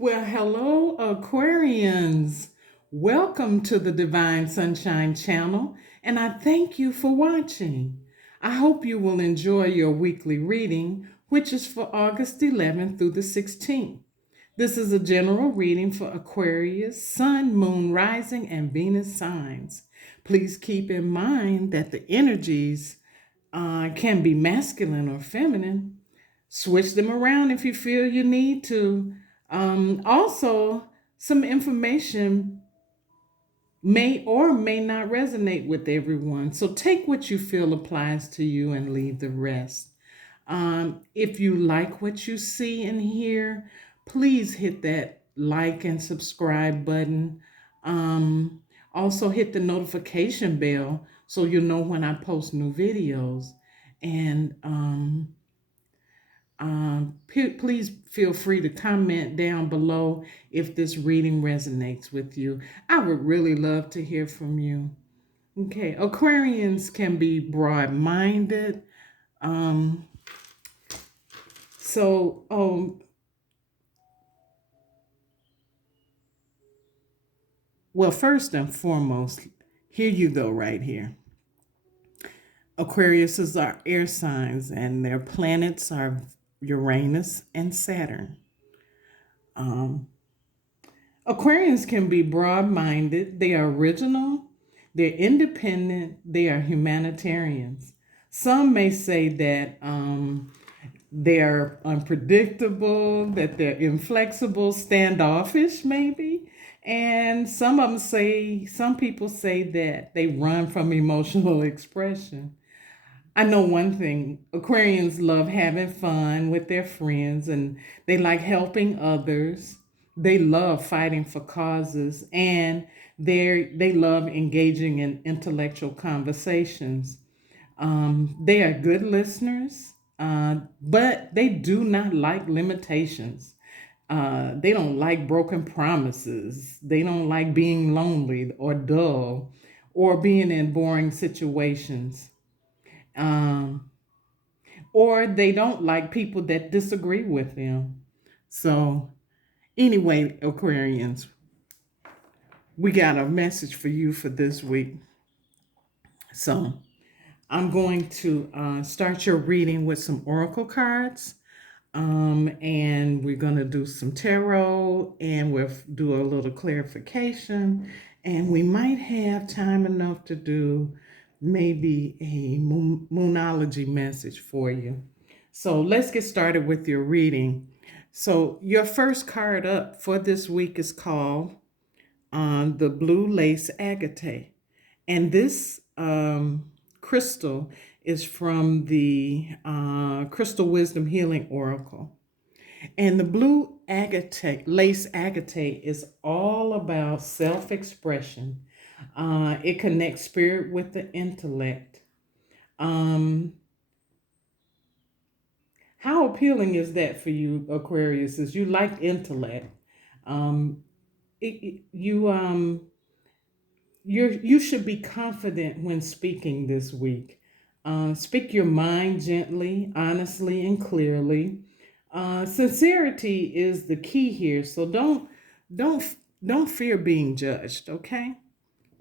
Well, hello, Aquarians. Welcome to the Divine Sunshine Channel, and I thank you for watching. I hope you will enjoy your weekly reading, which is for August 11th through the 16th. This is a general reading for Aquarius, Sun, Moon, Rising, and Venus signs. Please keep in mind that the energies can be masculine or feminine. Switch them around if you feel you need to. Also, some information may or may not resonate with everyone. So take what you feel applies to you and leave the rest. If you like what you see and hear, please hit that like and subscribe button. Also, hit the notification bell so you'll know when I post new videos. And please feel free to comment down below if this reading resonates with you. I would really love to hear from you. Okay, Aquarians can be broad minded. Um, so, well, first and foremost, here you go, right here. Aquarius is our air signs, and their planets are Uranus and Saturn. Um, Aquarians can be broad minded, they are original, they're independent, they are humanitarians. Some may say that they're unpredictable, that they're inflexible, standoffish, maybe. And some people say that they run from emotional expression. I know one thing, Aquarians love having fun with their friends and they like helping others. They love fighting for causes and they love engaging in intellectual conversations. They are good listeners, but they do not like limitations. They don't like broken promises. They don't like being lonely or dull or being in boring situations. Um, or they don't like people that disagree with them. So, anyway, Aquarians, we got a message for you for this week. So, I'm going to start your reading with some oracle cards. And we're going to do some tarot and we'll do a little clarification. And we might have time enough to do maybe a moonology message for you. So let's get started with your reading. So, your first card up for this week is called the Blue Lace Agate. And this crystal is from the Crystal Wisdom Healing Oracle. And the blue agate, lace agate, is all about self expression. It connects spirit with the intellect. Um, how appealing is that for you, Aquarius? Is you like intellect? Um, you you should be confident when speaking this week. Speak your mind gently, honestly, and clearly. Sincerity is the key here, so don't don't fear being judged. Okay,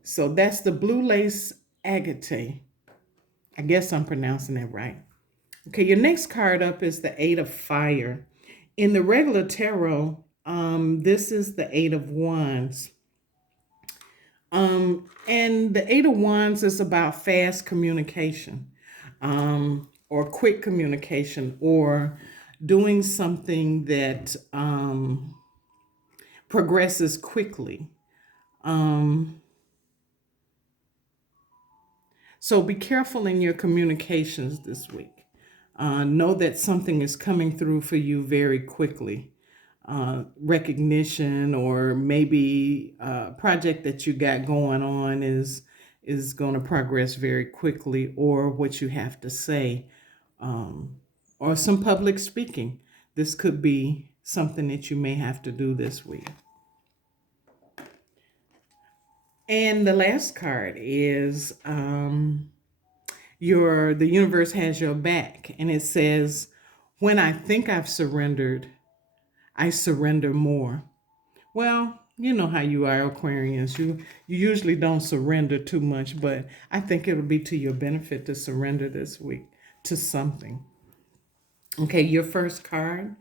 so that's the blue lace agate. I guess I'm pronouncing that right. Okay, your next card up is the Eight of Fire. In the regular tarot, this is the Eight of Wands. And the Eight of Wands is about fast communication, or quick communication, or doing something that progresses quickly. Um, so be careful in your communications this week. Know that something is coming through for you very quickly. Recognition or maybe a project that you got going on is going to progress very quickly, or what you have to say, um, or some public speaking. This could be something that you may have to do this week. And the last card is the universe has your back, and it says, when I think I've surrendered, I surrender more. Well, you know how you are, Aquarians. You usually don't surrender too much, but I think it'll be to your benefit to surrender this week to something. Okay, your first card.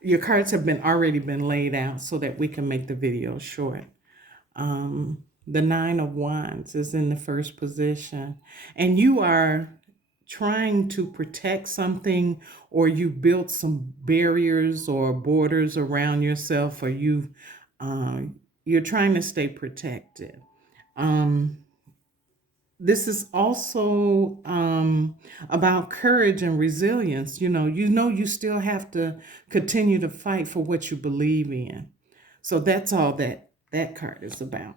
Your cards have been already been laid out so that we can make the video short. The Nine of Wands is in the first position, and you are trying to protect something, or you built some barriers or borders around yourself, or uh, you're trying to stay protected. Um, this is also about courage and resilience. You still have to continue to fight for what you believe in. So that's all that card is about.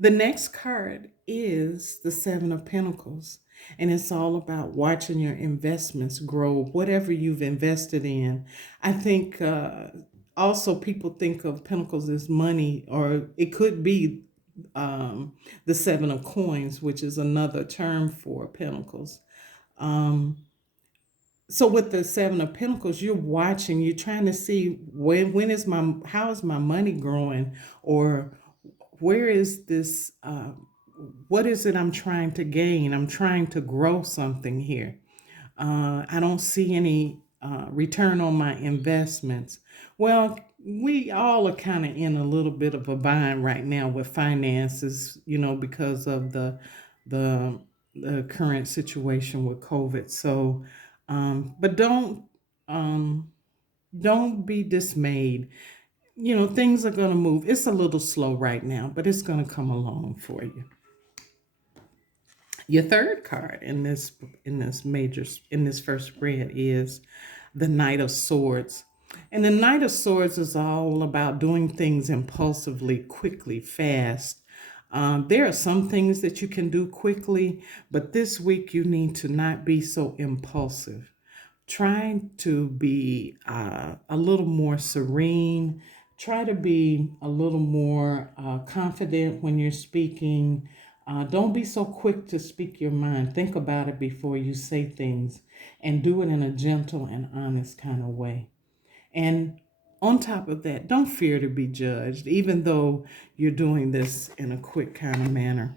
The next card is the Seven of Pentacles, and it's all about watching your investments grow, whatever you've invested in. I think also people think of Pentacles as money, or it could be the Seven of Coins, which is another term for Pentacles. Um, so with the Seven of Pentacles, you're watching, you're trying to see how is my money growing, or where is this, what is it I'm trying to gain? I'm trying to grow something here. I don't see any return on my investments. Well, we all are kind of in a little bit of a bind right now with finances, because of the the current situation with COVID. So, but um, don't be dismayed. Things are going to move. It's a little slow right now, but it's going to come along for you. Your third card in this first spread is the Knight of Swords. And the Knight of Swords is all about doing things impulsively, quickly, fast. There are some things that you can do quickly, but this week you need to not be so impulsive. Trying to be a little more serene. Try to be a little more confident when you're speaking. Don't be so quick to speak your mind. Think about it before you say things, and do it in a gentle and honest kind of way. And on top of that, don't fear to be judged, even though you're doing this in a quick kind of manner.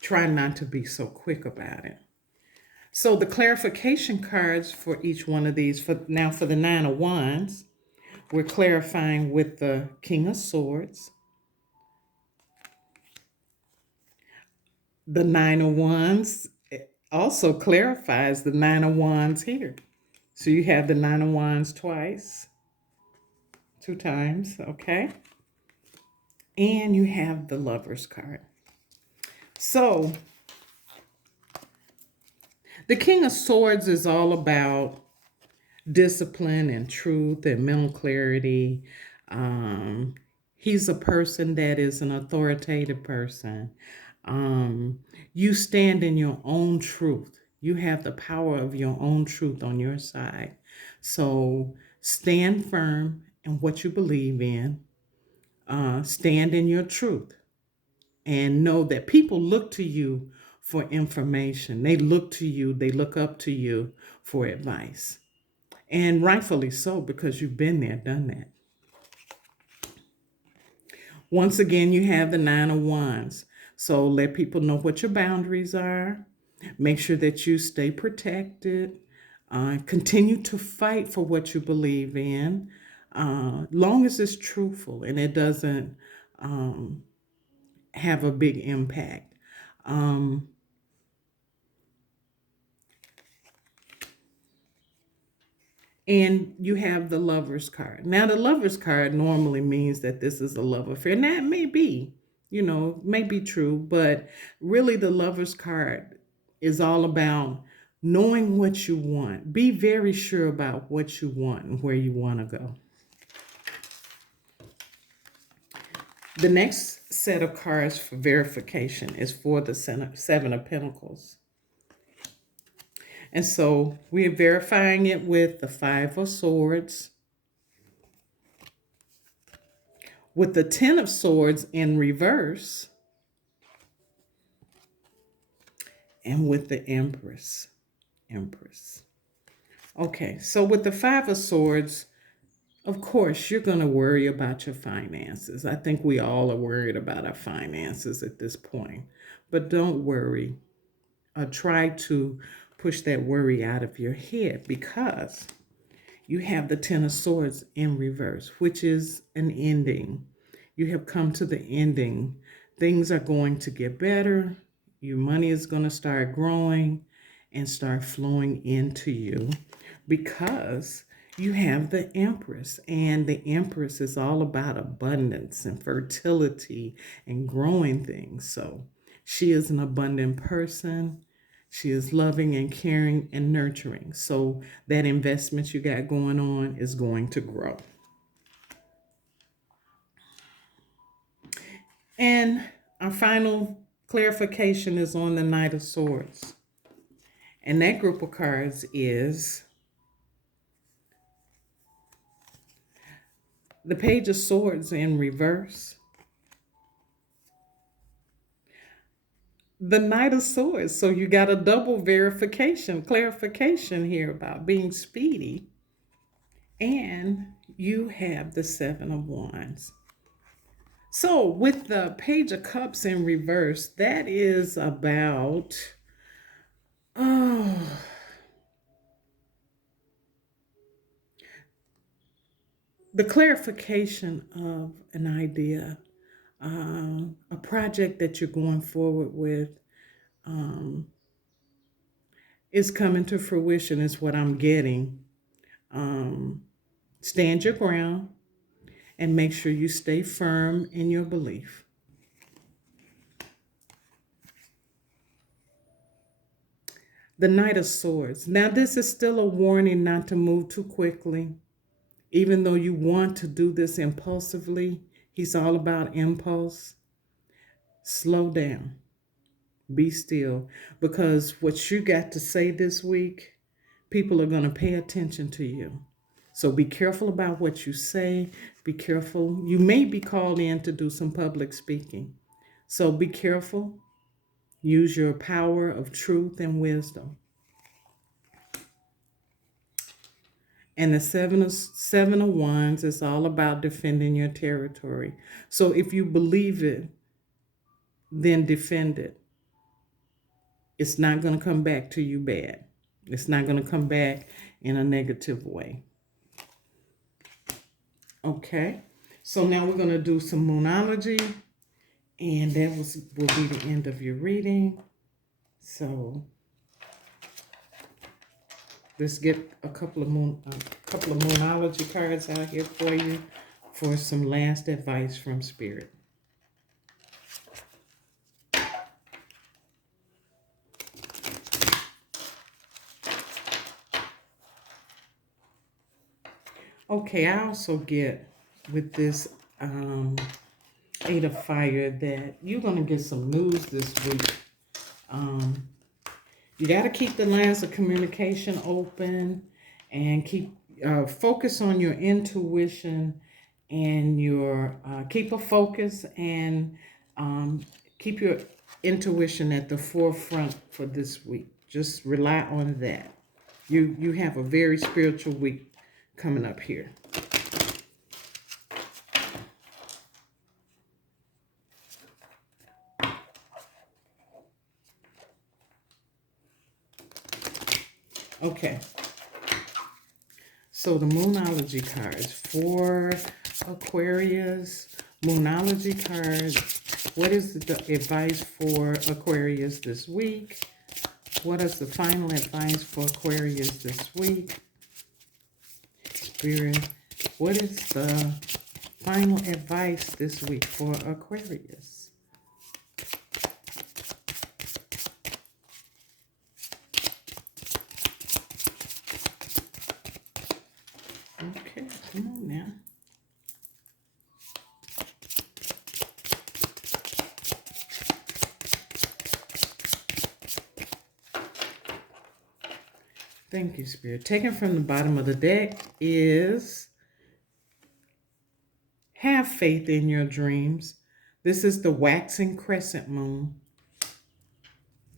Try not to be so quick about it. So the clarification cards for each one of these, for the Nine of Wands, we're clarifying with the King of Swords. The Nine of Wands also clarifies the Nine of Wands here. So you have the Nine of Wands twice, two times, okay? And you have the Lover's card. So the King of Swords is all about discipline and truth and mental clarity. Um, he's a person that is an authoritative person. Um, you stand in your own truth. You have the power of your own truth on your side. So stand firm in what you believe in. Stand in your truth, and know that people look to you for information. They look to you, they look up to you for advice. And rightfully so, because you've been there, done that. Once again, you have the Nine of Wands. So let people know what your boundaries are. Make sure that you stay protected. Continue to fight for what you believe in. Long as it's truthful and it doesn't have a big impact. Um, And you have the Lover's card. Now, the Lover's card normally means that this is a love affair. And that may be true, but really the Lover's card is all about knowing what you want. Be very sure about what you want and where you want to go. The next set of cards for verification is for the Seven of Pentacles. And so we're verifying it with the Five of Swords, with the Ten of Swords in reverse, and with the Empress. Okay, so with the Five of Swords, of course, you're going to worry about your finances. I think we all are worried about our finances at this point. But don't worry. Try to push that worry out of your head because you have the Ten of Swords in reverse, which is an ending. You have come to the ending. Things are going to get better. Your money is going to start growing and start flowing into you because you have the Empress. And the Empress is all about abundance and fertility and growing things. So she is an abundant person. She is loving and caring and nurturing. So that investment you got going on is going to grow. And our final clarification is on the Knight of Swords. And that group of cards is the Page of Swords in reverse, the Knight of Swords. So you got a double clarification here about being speedy. And you have the Seven of Wands. So with the Page of Cups in reverse, that is about oh, the clarification of an idea, a project that you're going forward with um, is coming to fruition, is what I'm getting. Um, Stand your ground and make sure you stay firm in your belief. The Knight of Swords. Now, this is still a warning not to move too quickly. Even though you want to do this impulsively, he's all about impulse. Slow down. Be still. Because what you got to say this week, people are going to pay attention to you. So be careful about what you say. Be careful. You may be called in to do some public speaking. So be careful. Use your power of truth and wisdom. And the seven of Wands is all about defending your territory. So if you believe it, then defend it. It's not going to come back to you bad. It's not going to come back in a negative way. Okay. So now we're going to do some moonology. And that will be the end of your reading. So let's get a couple of moonology cards out here for you for some last advice from Spirit. Okay, I also get with this Eight of Fire that you're going to get some news this week. You got to keep the lines of communication open and focus on your intuition and your keep a focus and keep your intuition at the forefront for this week. Just rely on that. You have a very spiritual week coming up here. Okay. So the Moonology cards for Aquarius. Moonology cards. What is the advice for Aquarius this week? What is the final advice for Aquarius this week? Spirit, what is the final advice this week for Aquarius? Okay, come on now. Thank you, Spirit. Taken from the bottom of the deck is have faith in your dreams. This is the waxing crescent moon.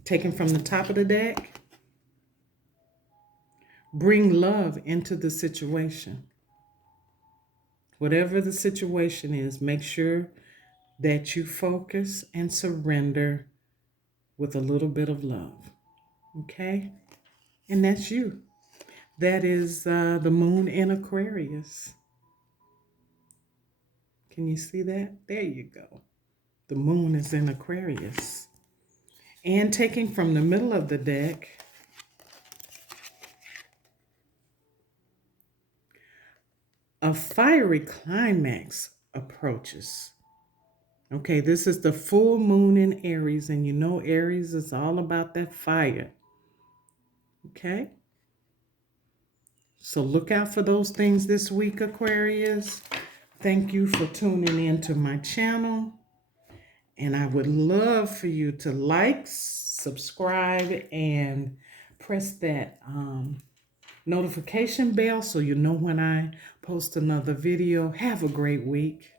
Taken from the top of the deck, Bring love into the situation. Whatever the situation is, make sure that you focus and surrender with a little bit of love. Okay? And that's you. That is the moon in Aquarius. Can you see that? There you go. The moon is in Aquarius. And taking from the middle of the deck, a fiery climax approaches. Okay, this is the full moon in Aries, and you know Aries is all about that fire. Okay? So look out for those things this week, Aquarius. Thank you for tuning in to my channel. And I would love for you to like, subscribe, and press that notification bell so you know when I post another video. Have a great week.